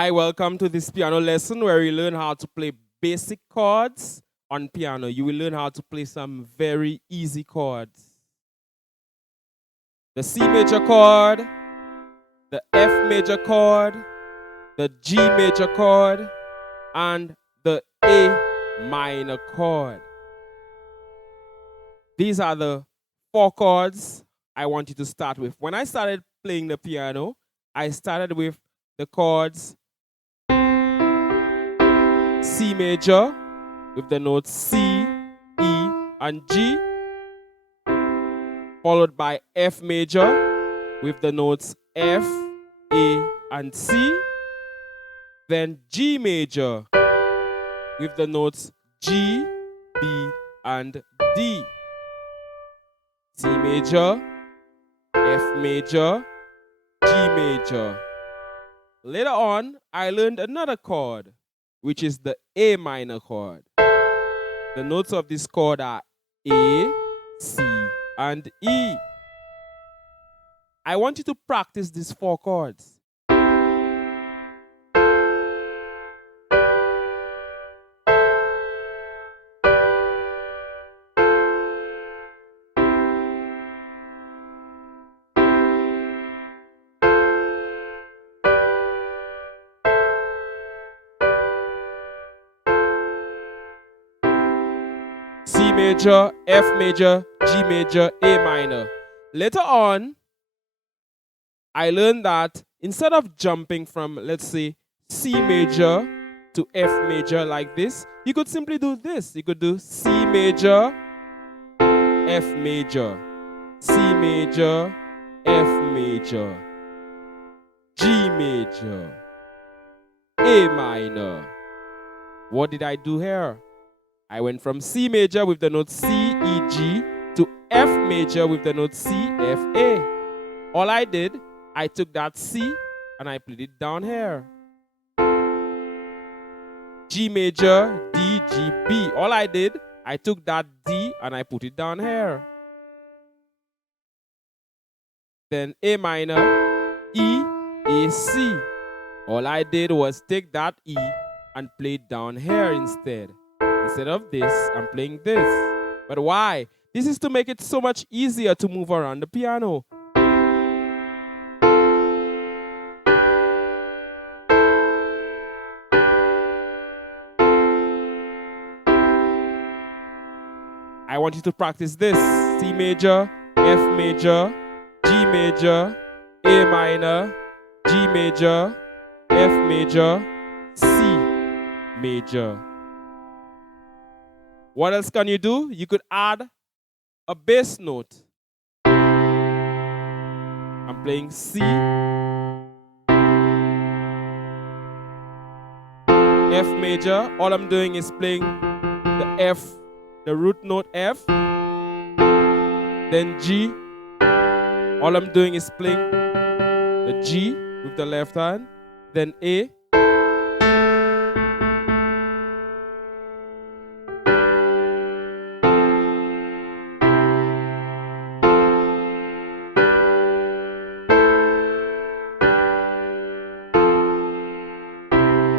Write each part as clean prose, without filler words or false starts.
Hi, welcome to this piano lesson where we learn how to play basic chords on piano. You will learn how to play some very easy chords. The C major chord, the F major chord, the G major chord, and the A minor chord. These are the 4 chords I want you to start with. When I started playing the piano, I started with the chords C major with the notes C, E, and G, followed by F major with the notes F, A, and C, then G major with the notes G, B, and D, C major, F major, G major. Later on, I learned another chord, which is the A minor chord. The notes of this chord are A, C, and E. I want you to practice these 4 chords. C major, F major, G major, A minor. Later on, I learned that instead of jumping from, let's say, C major to F major like this, you could simply do this. You could do C major, F major, C major, F major, G major, A minor. What did I do here? I went from C major with the note C, E, G to F major with the note C, F, A. All I did, I took that C and I played it down here. G major, D, G, B. All I did, I took that D and I put it down here. Then A minor, E, A, C. All I did was take that E and play it down here instead. Instead of this, I'm playing this. But why? This is to make it so much easier to move around the piano. I want you to practice this. C major, F major, G major, A minor, G major, F major, C major. What else can you do? You could add a bass note. I'm playing C, F major. All I'm doing is playing the F, the root note F, then G. All I'm doing is playing the G with the left hand, then A.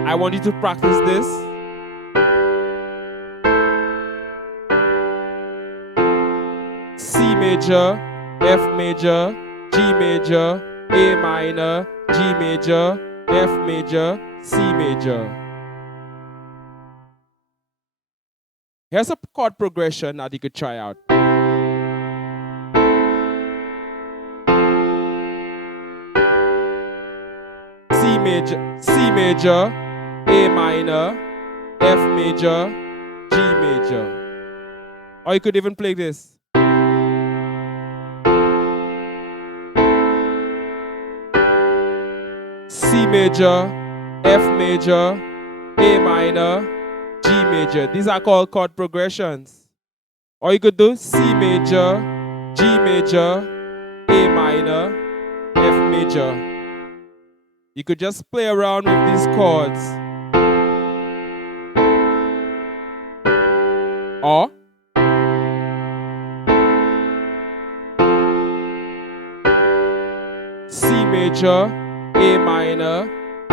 I want you to practice this. C major, F major, G major, A minor, G major, F major, C major. Here's a chord progression that you could try out. C major, A minor, F major, G major. Or you could even play this. C major, F major, A minor, G major. These are called chord progressions. Or you could do C major, G major, A minor, F major. You could just play around with these chords. Or C major, A minor,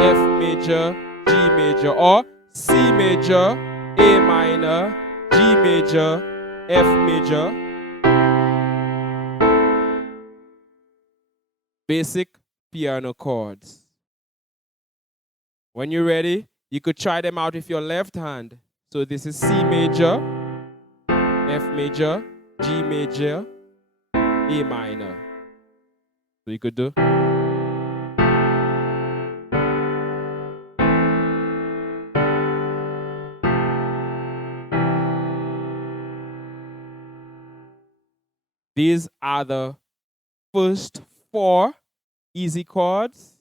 F major, G major, or C major, A minor, G major, F major. Basic piano chords. When you're ready, you could try them out with your left hand. So this is C major, F major, G major, A minor. So you could do. These are the first 4 easy chords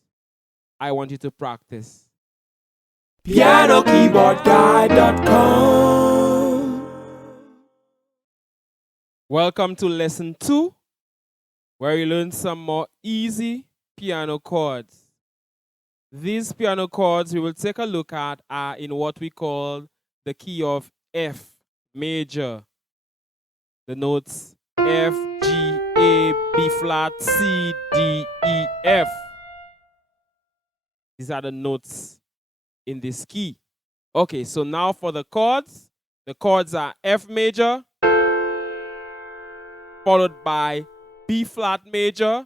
I want you to practice. PianoKeyboardGuide.com. Welcome to lesson 2, where you learn some more easy piano chords. These piano chords we will take a look at are in what we call the key of F major. The notes F, G, A, B flat, C, D, E, F. These are the notes in this key. Okay, so now for the chords. The chords are F major, followed by B flat major,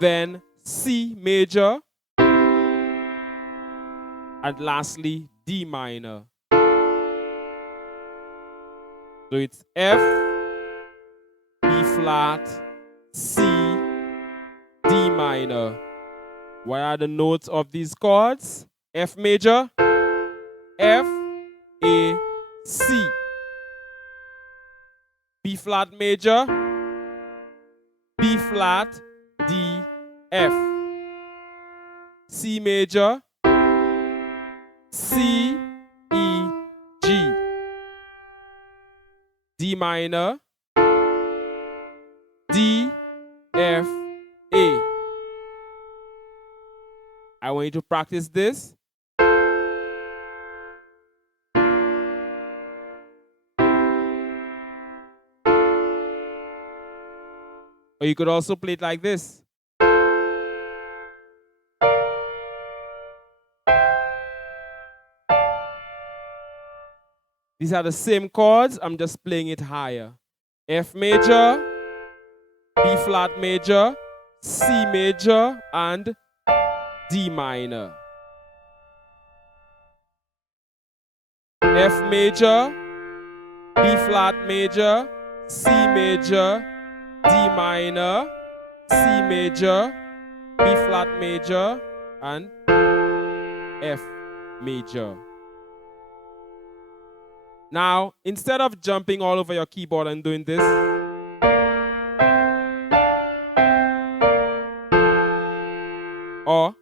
then C major, and lastly D minor. So it's F, B flat, C, D minor. What are the notes of these chords? F major, F, A, C. B flat major, B flat, D, F. C major, C, E, G. D minor, D, F, A. I want you to practice this. Or you could also play it like this. These are the same chords, I'm just playing it higher. F major, B flat major, C major, and D minor. F major, B flat major, C major, D minor, C major, B flat major, and F major. Now, instead of jumping all over your keyboard and doing this, or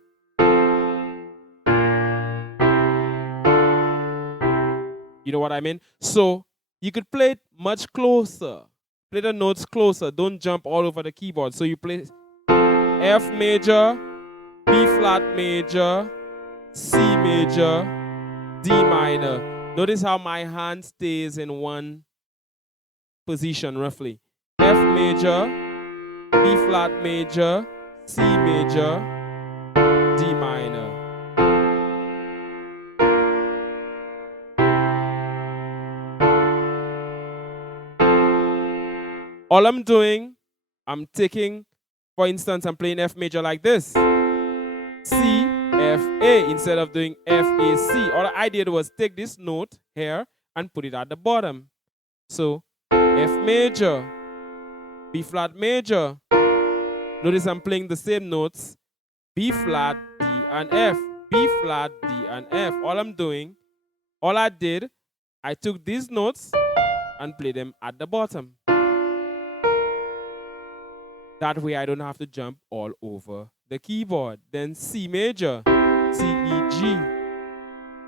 you know what I mean? So you could play it much closer. Play the notes closer. Don't jump all over the keyboard. So you play F major, B flat major, C major, D minor. Notice how my hand stays in one position roughly. F major, B flat major, C major, D minor. All I'm doing, I'm taking, for instance, I'm playing F major like this. C, F, A, instead of doing F, A, C. All I did was take this note here and put it at the bottom. So, F major, B flat major. Notice I'm playing the same notes. B flat, D, and F. B flat, D, and F. All I did, I took these notes and played them at the bottom. That way I don't have to jump all over the keyboard. Then C major, C, E, G.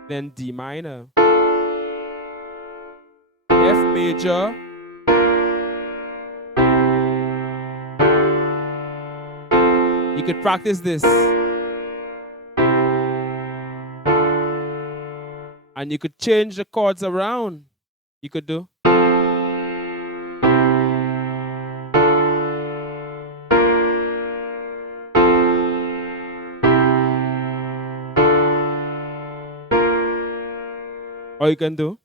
Then D minor. F major. You could practice this. And you could change the chords around. You could do. Or you can do.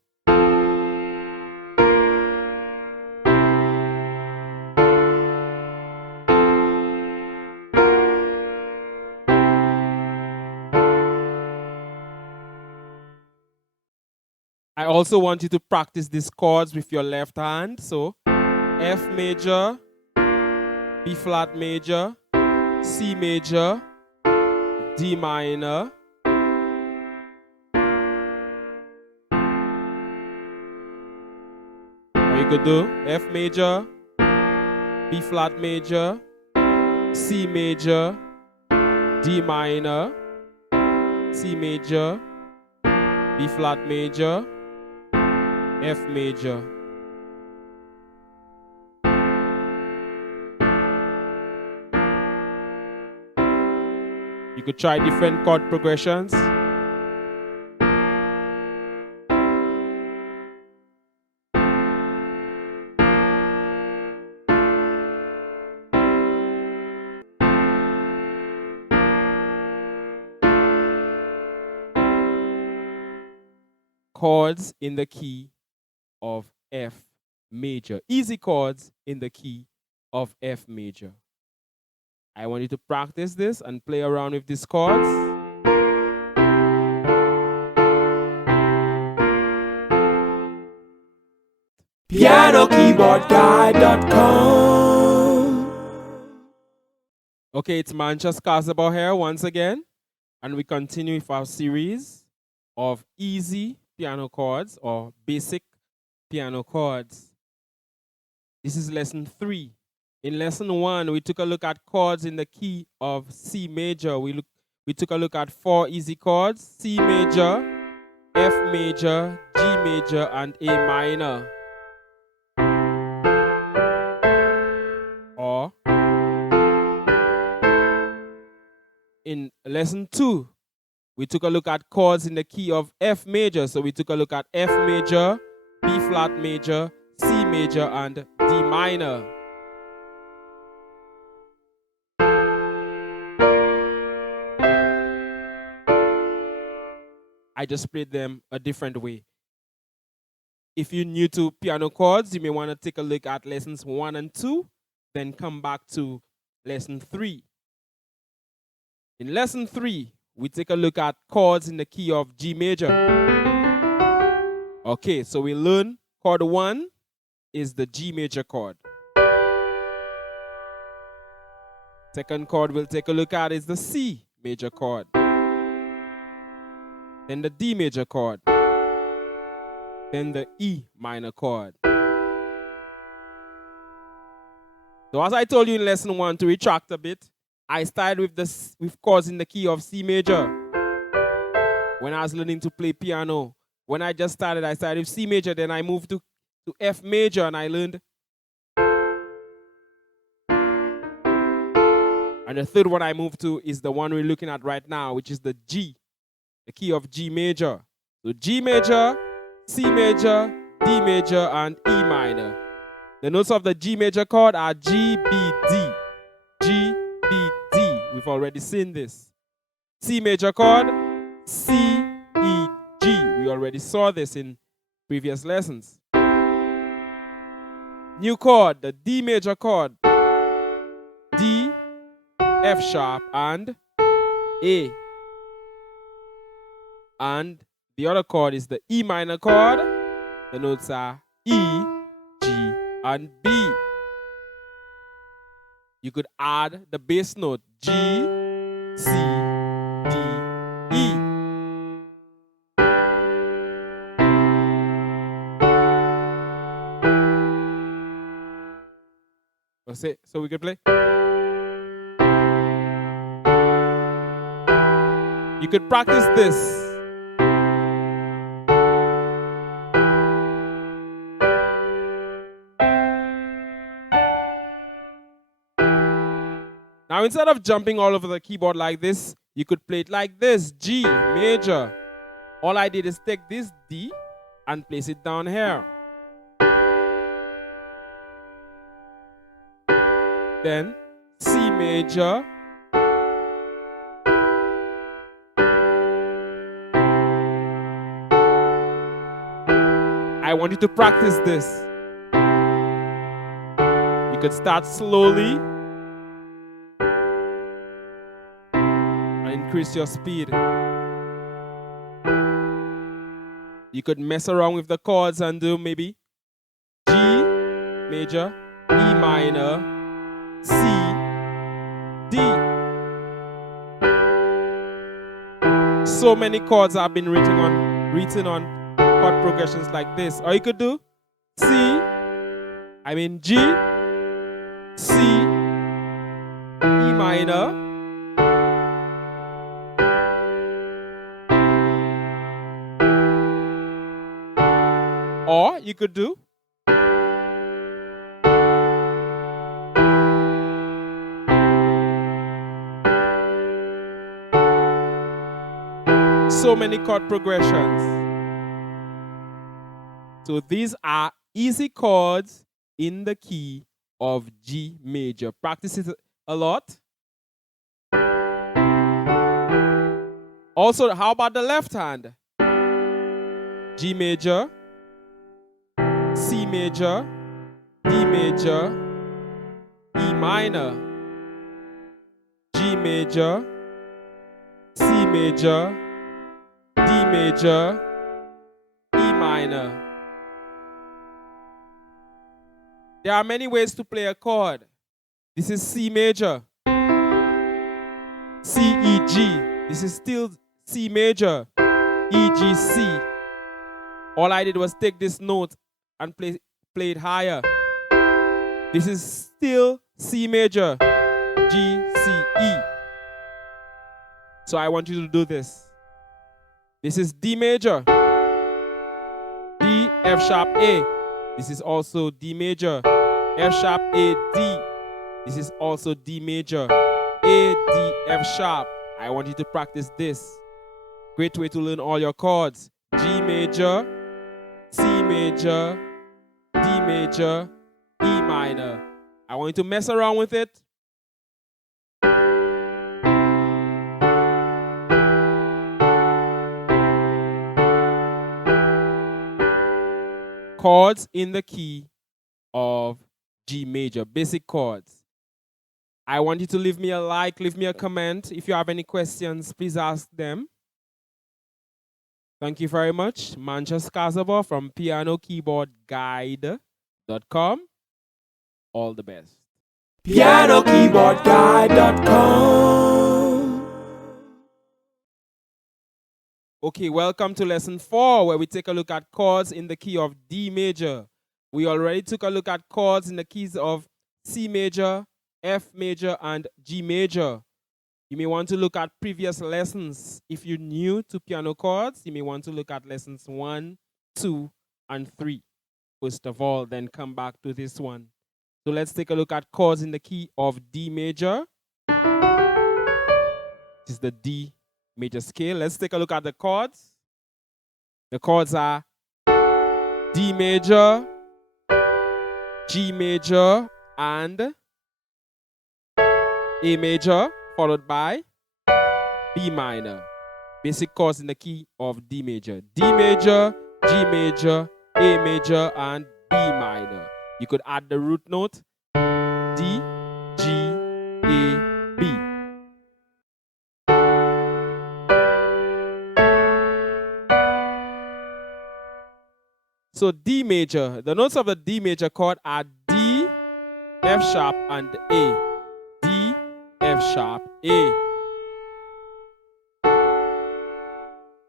I also want you to practice these chords with your left hand. So F major, B flat major, C major, D minor, or you could do F major, B flat major, C major, D minor, C major, B flat major, F major. You could try different chord progressions. Chords in the key of F major. Easy chords in the key of F major. I want you to practice this and play around with these chords. PianoKeyboardGuide.com. Okay, it's Manchester Casabot here once again, and we continue with our series of easy piano chords or basic piano chords. This is lesson 3. In lesson 1, we took a look at chords in the key of C major. We took a look at 4 easy chords: C major, F major, G major, and A minor. Or in lesson 2, we took a look at chords in the key of F major. So we took a look at F major, B flat major, C major, and D minor. I just played them a different way. If you're new to piano chords, you may want to take a look at lessons 1 and 2, then come back to lesson 3. In lesson 3, we take a look at chords in the key of G major. Okay, so we learn chord 1 is the G major chord. Second chord we'll take a look at is the C major chord. Then the D major chord. Then the E minor chord. So as I told you in lesson 1, to retract a bit, I started with chords in the key of C major. When I was learning to play piano, when I just started, I started with C major, then I moved to F major and I learned. And the third one I moved to is the one we're looking at right now, which is the G, the key of G major. So G major, C major, D major, and E minor. The notes of the G major chord are G, B, D. G, B, D. We've already seen this. C major chord, C, E, G. We already saw this in previous lessons. New chord, the D major chord. D, F sharp, and A. And the other chord is the E minor chord. The notes are E, G, and B. You could add the bass note G, C, D, E. That's it. So we could play. You could practice this. Now, instead of jumping all over the keyboard like this, you could play it like this: G major. All I did is take this D and place it down here. Then C major, I want you to practice this. You could start slowly and increase your speed. You could mess around with the chords and do maybe G major, E minor, C, D. So many chords have been written on chord progressions like this. Or you could do G, C, E minor, or you could do so many chord progressions. So these are easy chords in the key of G major. Practice it a lot. Also, how about the left hand? G major, C major, D major, E minor, G major, C major, D major, E minor. There are many ways to play a chord. This is C major. C, E, G. This is still C major. E, G, C. All I did was take this note and play it higher. This is still C major. G, C, E. So I want you to do this. This is D major. D, F sharp, A. This is also D major. F sharp, A, D. This is also D major. A, D, F sharp. I want you to practice this. Great way to learn all your chords. G major, C major, D major, E minor. I want you to mess around with it. Chords in the key of G major, basic chords. I want you to leave me a like, leave me a comment. If you have any questions, please ask them. Thank you very much. Manchas Kazaba from pianokeyboardguide.com. All the best. pianokeyboardguide.com. Okay, welcome to lesson 4, where we take a look at chords in the key of D major. We already took a look at chords in the keys of C major, F major, and G major. You may want to look at previous lessons. If you're new to piano chords, you may want to look at lessons 1, 2, and 3. First of all, then come back to this one. So let's take a look at chords in the key of D major. This is the D major scale. Let's take a look at the chords. The chords are D major, G major, and A major, followed by B minor. Basic chords in the key of D major. D major, G major, A major, and B minor. You could add the root note D, G, A, B. So D major, the notes of the D major chord are D, F sharp, and A. D, F sharp, A.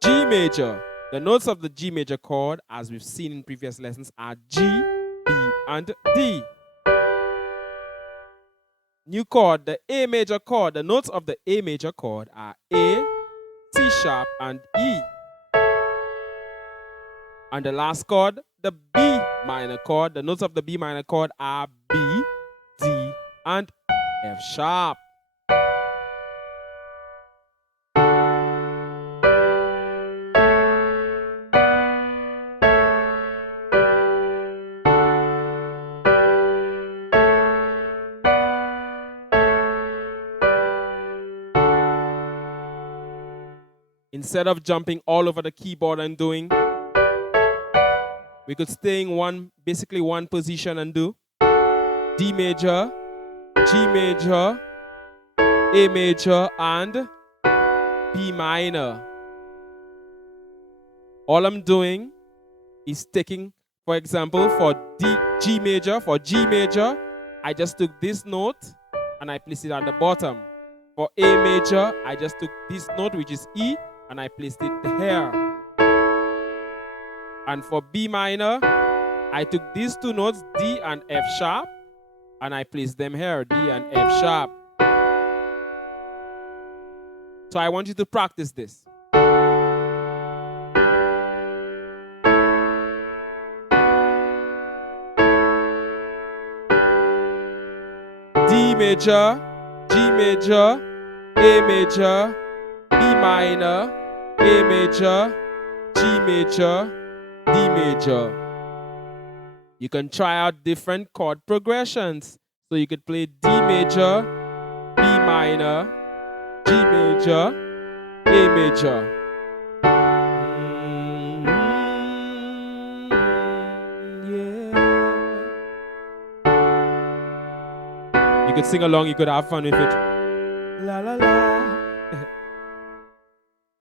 G major, the notes of the G major chord, as we've seen in previous lessons, are G, B, and D. New chord, the A major chord, the notes of the A major chord are A, C sharp, and E. And the last chord, the B minor chord, the notes of the B minor chord are B, D, and F sharp. Instead of jumping all over the keyboard and doing, We could stay in basically one position and do D major, G major, A major, and B minor. All I'm doing is taking, for example, for G major, I just took this note and I placed it at the bottom. For A major, I just took this note, which is E, and I placed it here. And for B minor, I took these two notes, D and F sharp, and I placed them here, D and F sharp. So I want you to practice this. D major, G major, A major, B minor, A major, G major, D major. You can try out different chord progressions. So you could play D major, B minor, G major, A major. You could sing along, you could have fun with it. La la la.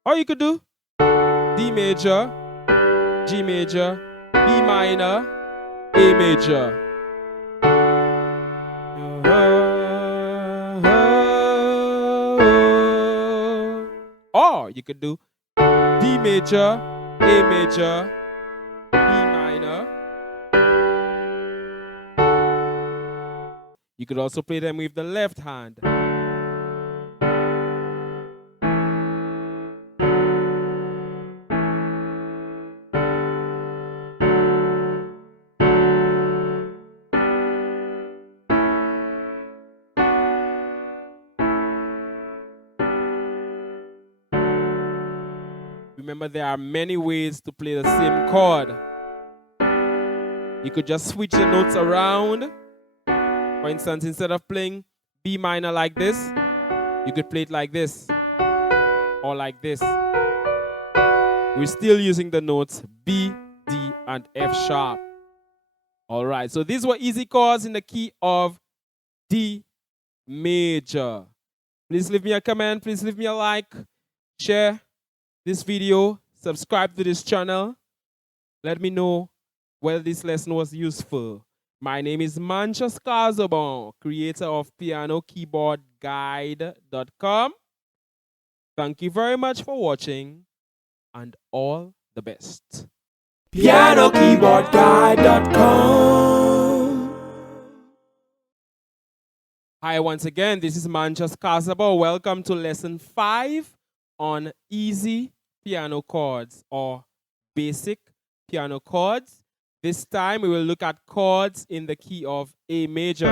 Or you could do D major, G major, B minor, A major. Or you could do D major, A major, B minor. You could also play them with the left hand. Remember, there are many ways to play the same chord. You could just switch the notes around. For instance, instead of playing B minor like this, you could play it like this or like this. We're still using the notes B, D, and F sharp. All right, so these were easy chords in the key of D major. Please leave me a comment, please leave me a like, share this video, subscribe to this channel. Let me know whether this lesson was useful. My name is Manchas Kazobon, creator of pianokeyboardguide.com. Thank you very much for watching, and all the best. pianokeyboardguide.com. Hi, once again, this is Manchas Kazobon. Welcome to lesson 5 on easy piano chords or basic piano chords. This time we will look at chords in the key of A major.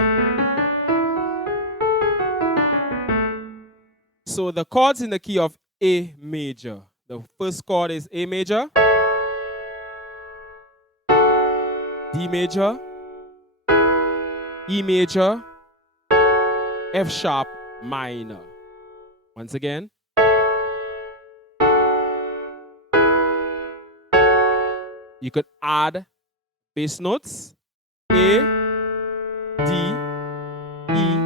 So the chords in the key of A major. The first chord is A major, D major, E major, F sharp minor. Once again. You could add bass notes, A, D, E,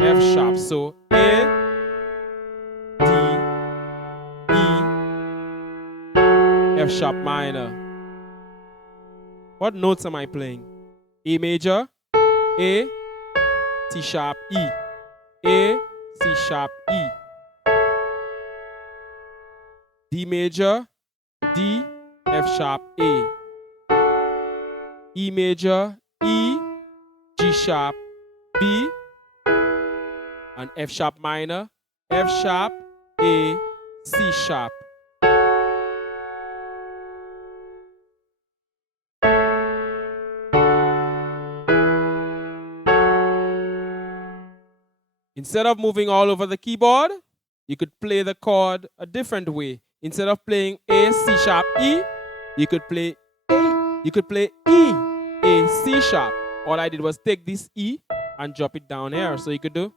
F sharp. So A, D, E, F sharp minor. What notes am I playing? A major, A, C sharp, E, A, C sharp, E. D major, D, F sharp, A. E major, E, G sharp, B, and F sharp minor, F sharp, A, C sharp. Instead of moving all over the keyboard, you could play the chord a different way. Instead of playing A, C sharp, E, you could play E, A, C sharp. All I did was take this E and drop it down here. So you could do.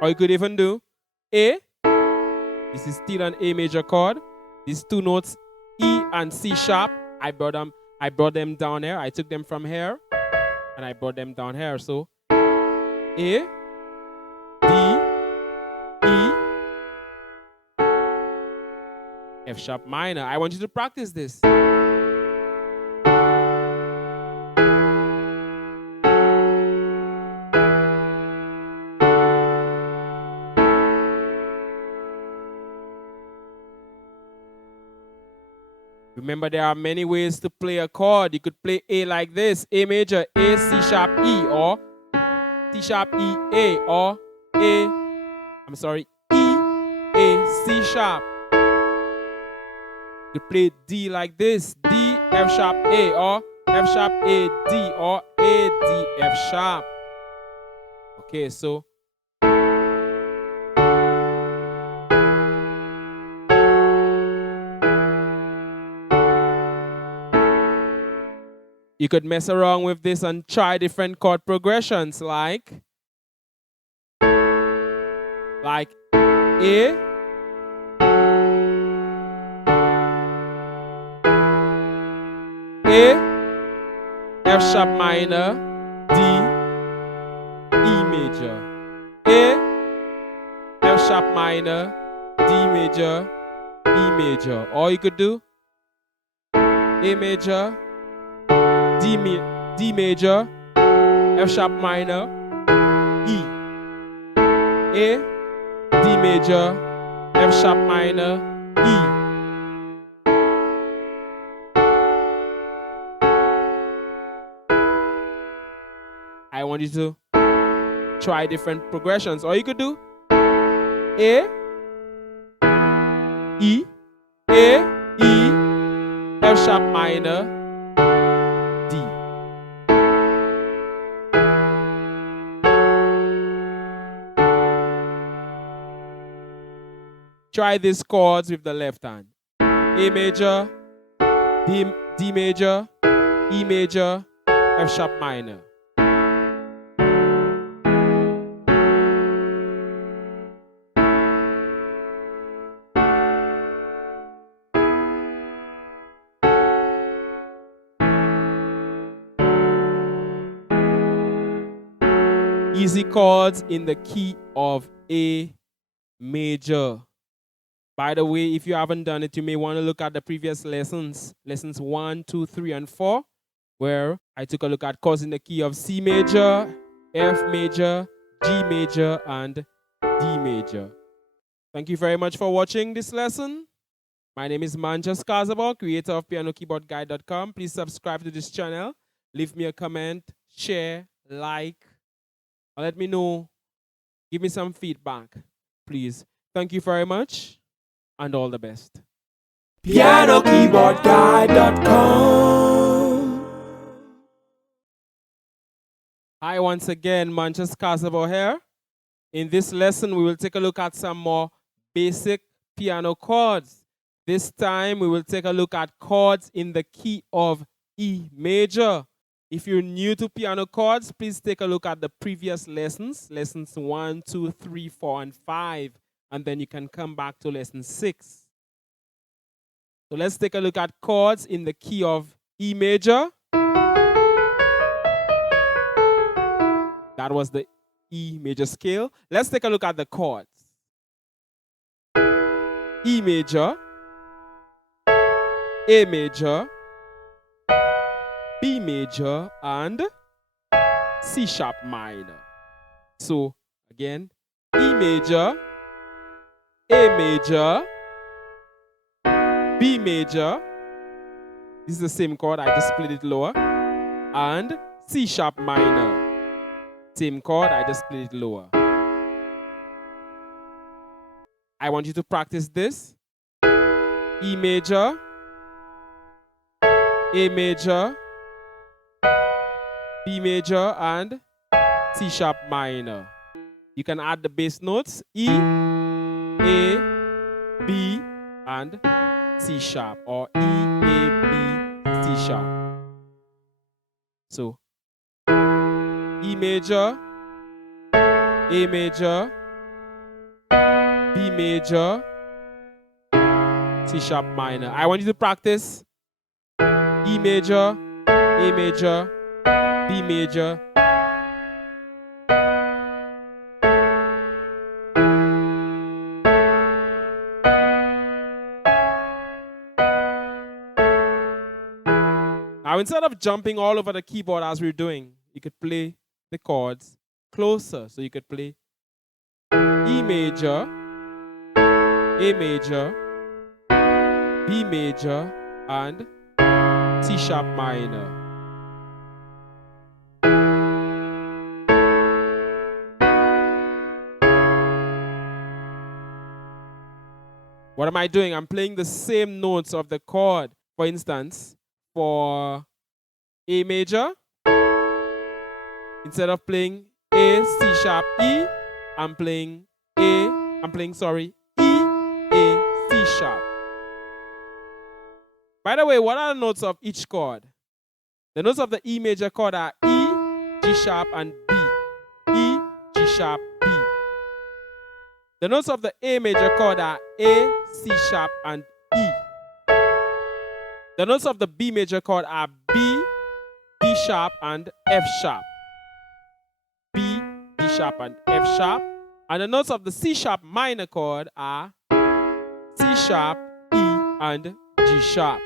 Or you could even do A, This is still an A major chord. These two notes, E and C sharp, I brought them down here. I took them from here and I brought them down here. So A, D, E, F sharp minor. I want you to practice this. Remember, there are many ways to play a chord. You could play A like this, A major, A, C sharp, E, or C sharp, E, A, or E, A, C sharp. You could play D like this, D, F sharp, A, or F sharp, A, D, or A, D, F sharp. Okay, so you could mess around with this and try different chord progressions like A, F sharp minor, D, E major, A, F sharp minor, D major, E major. Or you could do A major, D major, F sharp minor, E, A, D major, F sharp minor, E. I want you to try different progressions. Or you could do A, E, F sharp minor, D. Try these chords with the left hand. A major, D major, E major, F sharp minor. Easy chords in the key of A major. By the way, if you haven't done it, you may want to look at the previous lessons 1, 2, 3, and 4, where I took a look at chords in the key of C major, F major, G major, and D major. Thank you very much for watching this lesson. My name is Manchas Kazabal, creator of pianokeyboardguide.com. Please subscribe to this channel. Leave me a comment, share, like, and let me know. Give me some feedback, please. Thank you very much, and all the best. pianokeyboardguide.com. Hi, once again, Manchas Kazabal here. In this lesson, we will take a look at some more basic piano chords. This time, we will take a look at chords in the key of E major. If you're new to piano chords, please take a look at the previous lessons 1, 2, 3, 4, and 5, and then you can come back to lesson 6. So let's take a look at chords in the key of E major. That was the E major scale. Let's take a look at the chords. E major, A major, B major, and C sharp minor. So again, E major, A major, B major, this is the same chord, I just split it lower, and C sharp minor. Same chord, I just split it lower. I want you to practice this. E major, A major, B major, and C sharp minor. You can add the bass notes E, A, B, and C sharp, or E, A, B, C sharp. So E major, A major, B major, C sharp minor. I want you to practice E major, A major, B major. Now, instead of jumping all over the keyboard as we're doing, you could play the chords closer. So you could play E major, A major, B major, and C sharp minor. What am I doing? I'm playing the same notes of the chord. For instance, for A major, instead of playing A, C sharp, E, I'm playing E, A, C sharp. By the way, what are the notes of each chord? The notes of the E major chord are E, G sharp, and B. E, G sharp, B. The notes of the A major chord are A, C sharp, and E. The notes of the B major chord are B, D sharp, and F sharp. B, D sharp, and F sharp. And the notes of the C sharp minor chord are C sharp, E, and G sharp.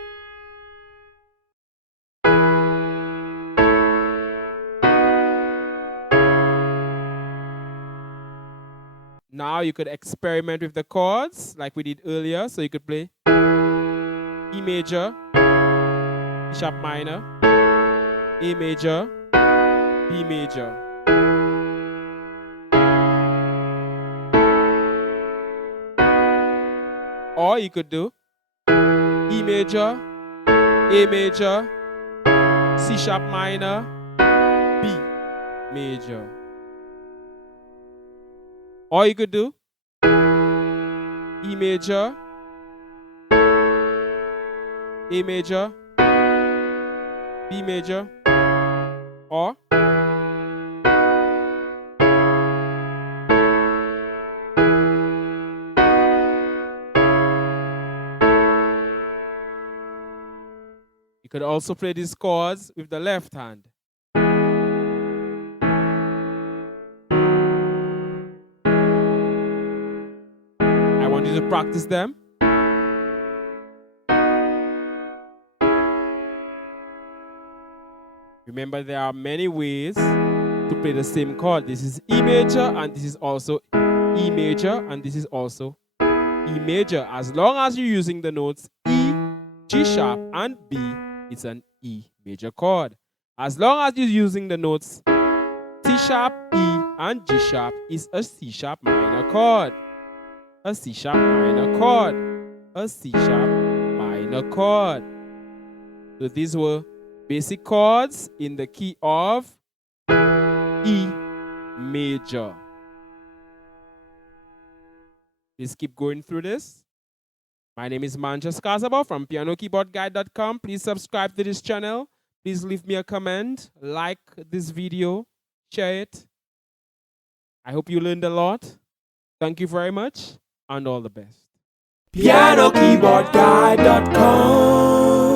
Now you could experiment with the chords like we did earlier. So you could play E major, D sharp minor, A major, B major. Or you could do E major, A major, C sharp minor, B major. Or you could do E major, A major, B major, or you could also play these chords with the left hand. I want you to practice them. Remember, there are many ways to play the same chord. This is E major, and this is also E major, and this is also E major. As long as you're using the notes E, G sharp, and B, it's an E major chord. As long as you're using the notes C sharp, E, and G sharp, it's a C sharp minor chord. A C sharp minor chord. A C sharp minor chord. So these were basic chords in the key of E major. Please keep going through this. My name is Manchas Casaba from pianokeyboardguide.com. Please subscribe to this channel. Please leave me a comment, like this video, share it. I hope you learned a lot. Thank you very much, and all the best. pianokeyboardguide.com